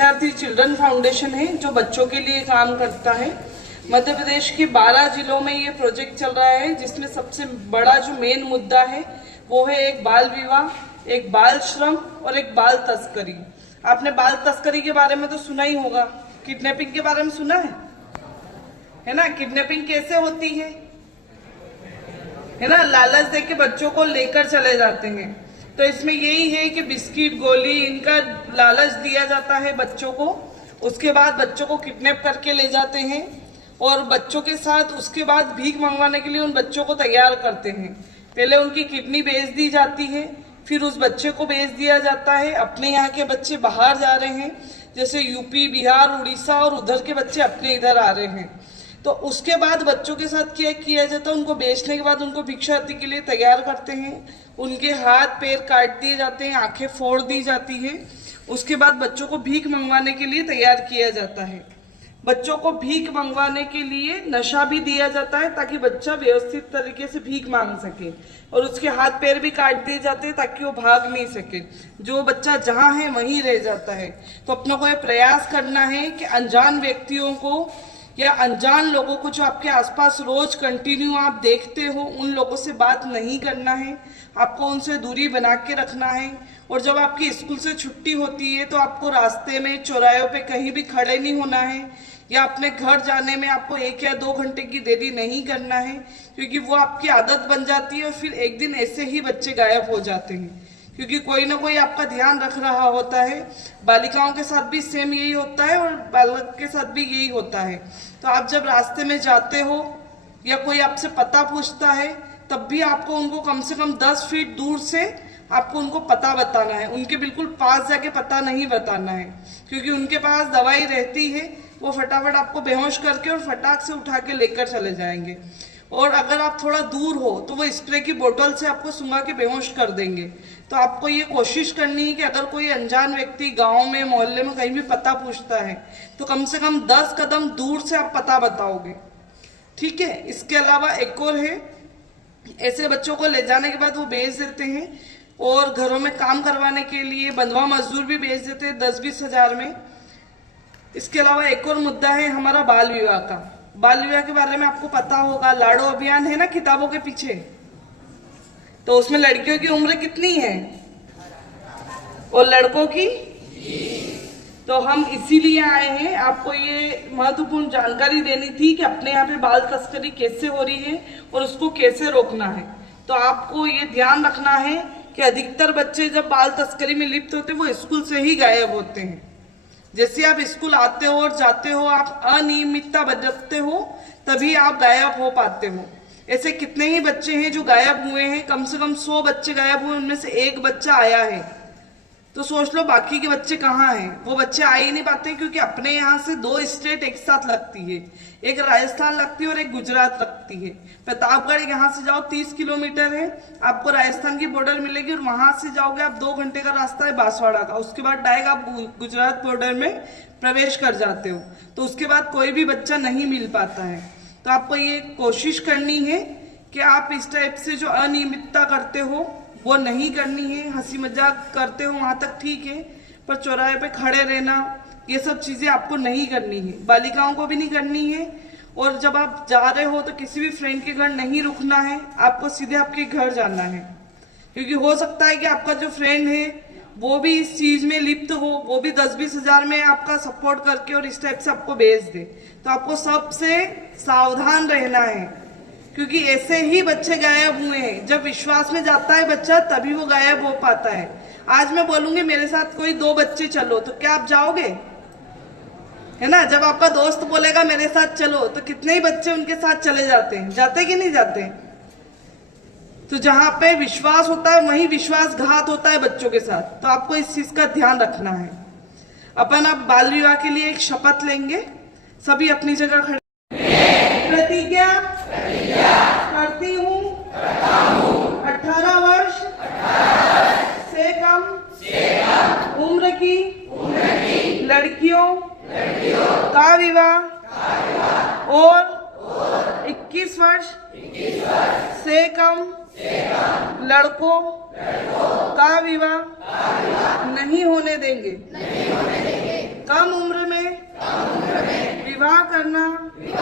Satyarthi children foundation है जो बच्चों के लिए काम करता है। मध्य प्रदेश के 12 जिलों में ये प्रोजेक्ट चल रहा है, जिसमें सबसे बड़ा जो मेन मुद्दा है वो है एक बाल विवाह, एक बाल श्रम और एक बाल तस्करी। आपने बाल तस्करी के बारे में तो सुना ही होगा, किडनैपिंग के बारे में सुना है ना। किडनैपिंग कैसे होती है ना, लालच देके बच्चों को लेकर चले जाते हैं। तो इसमें यही है कि बिस्किट, गोली, इनका लालच दिया जाता है बच्चों को। उसके बाद बच्चों को किडनैप करके ले जाते हैं और बच्चों के साथ उसके बाद भीख मंगवाने के लिए उन बच्चों को तैयार करते हैं। पहले उनकी किडनी बेच दी जाती है, फिर उस बच्चे को बेच दिया जाता है। अपने यहाँ के बच्चे बाहर जा रहे हैं, जैसे यूपी, बिहार, उड़ीसा, और उधर के बच्चे अपने इधर आ रहे हैं। तो उसके बाद बच्चों के साथ क्या किया जाता है, उनको बेचने के बाद उनको भिक्षावृत्ति के लिए तैयार करते हैं। उनके हाथ पैर काट दिए जाते हैं, आंखें फोड़ दी जाती है। उसके बाद बच्चों को भीख मंगवाने के लिए तैयार किया जाता है। बच्चों को भीख मंगवाने के लिए नशा भी दिया जाता है ताकि बच्चा व्यवस्थित तरीके से भीख मांग सके, और उसके हाथ पैर भी काट दिए जाते हैं ताकि वो भाग नहीं सके। जो बच्चा जहाँ है वहीं रह जाता है। तो अपनों को ये प्रयास करना है कि अनजान व्यक्तियों को या अनजान लोगों को जो आपके आसपास रोज कंटिन्यू आप देखते हो, उन लोगों से बात नहीं करना है। आपको उनसे दूरी बना के रखना है। और जब आपकी स्कूल से छुट्टी होती है तो आपको रास्ते में, चौराहों पे कहीं भी खड़े नहीं होना है, या अपने घर जाने में आपको 1 या 2 घंटे की देरी नहीं करना है, क्योंकि वो आपकी आदत बन जाती है और फिर एक दिन ऐसे ही बच्चे गायब हो जाते हैं, क्योंकि कोई ना कोई आपका ध्यान रख रहा होता है। बालिकाओं के साथ भी सेम यही होता है और बालक के साथ भी यही होता है। तो आप जब रास्ते में जाते हो या कोई आपसे पता पूछता है, तब भी आपको उनको कम से कम 10 फीट दूर से आपको उनको पता बताना है। उनके बिल्कुल पास जाके पता नहीं बताना है, क्योंकि उनके पास दवाई रहती है, वो फटाफट आपको बेहोश करके और फटाक से उठा के लेकर चले जाएंगे। और अगर आप थोड़ा दूर हो तो वो स्प्रे की बोतल से आपको सुंघा के बेहोश कर देंगे। तो आपको ये कोशिश करनी है कि अगर कोई अनजान व्यक्ति गांव में, मोहल्ले में कहीं भी पता पूछता है तो कम से कम 10 कदम दूर से आप पता बताओगे, ठीक है। इसके अलावा एक और है, ऐसे बच्चों को ले जाने के बाद वो बेच देते हैं और घरों में काम करवाने के लिए बंधुआ मजदूर भी बेच देते हैं 10-20 हजार में। इसके अलावा एक और मुद्दा है हमारा बाल विवाह का। बाल विवाह के बारे में आपको पता होगा, लाडो अभियान है ना किताबों के पीछे, तो उसमें लड़कियों की उम्र कितनी है और लड़कों की। तो हम इसीलिए आए हैं, आपको ये महत्वपूर्ण जानकारी देनी थी कि अपने यहाँ पे बाल तस्करी कैसे हो रही है और उसको कैसे रोकना है। तो आपको ये ध्यान रखना है कि अधिकतर बच्चे जब बाल तस्करी में लिप्त होते हैं वो स्कूल से ही गायब होते हैं। जैसे आप स्कूल आते हो और जाते हो, आप अनियमितता बरतते हो, तभी आप गायब हो पाते हो। ऐसे कितने ही बच्चे हैं जो गायब हुए हैं, कम से कम 100 बच्चे गायब हुए, उनमें से 1 बच्चा आया है। तो सोच लो बाकी के बच्चे कहाँ हैं। वो बच्चे आ ही नहीं पाते, क्योंकि अपने यहाँ से 2 स्टेट एक साथ लगती है, एक राजस्थान लगती है और एक गुजरात लगती है। प्रतापगढ़ यहाँ से जाओ 30 किलोमीटर है, आपको राजस्थान की बॉर्डर मिलेगी, और वहां से जाओगे आप 2 घंटे का रास्ता है बांसवाड़ा का। उसके बाद डायरेक्ट आप गुजरात बॉर्डर में प्रवेश कर जाते हो। तो उसके बाद कोई भी बच्चा नहीं मिल पाता है। तो आपको ये कोशिश करनी है कि आप इस टाइप से जो अनियमितता करते हो वो नहीं करनी है। हंसी मजाक करते हो वहां तक ठीक है, पर चौराहे पे खड़े रहना, ये सब चीजें आपको नहीं करनी है, बालिकाओं को भी नहीं करनी है। और जब आप जा रहे हो तो किसी भी फ्रेंड के घर नहीं रुकना है, आपको सीधे आपके घर जाना है, क्योंकि हो सकता है कि आपका जो फ्रेंड है वो भी इस चीज में लिप्त हो, वो भी 10-20 हजार में आपका सपोर्ट करके और इस टाइप से आपको बेच दे। तो आपको सबसे सावधान रहना है, क्योंकि ऐसे ही बच्चे गायब हुए हैं। जब विश्वास में जाता है बच्चा तभी वो गायब हो पाता है। आज मैं बोलूंगी मेरे साथ कोई 2 बच्चे चलो, तो क्या आप जाओगे, है ना। जब आपका दोस्त बोलेगा मेरे साथ चलो, तो कितने ही बच्चे उनके साथ चले जाते हैं, जाते कि नहीं जाते। तो जहां पे विश्वास होता है वहीं विश्वासघात होता है बच्चों के साथ। तो आपको इस चीज का ध्यान रखना है। अपन अब बाल विवाह के लिए एक शपथ लेंगे, सभी अपनी जगह खड़े। प्रतिज्ञा करती हूँ 18 वर्ष से कम उम्र की लड़कियों का विवाह और 21 वर्ष से कम लड़कों का विवाह नहीं होने देंगे। करना,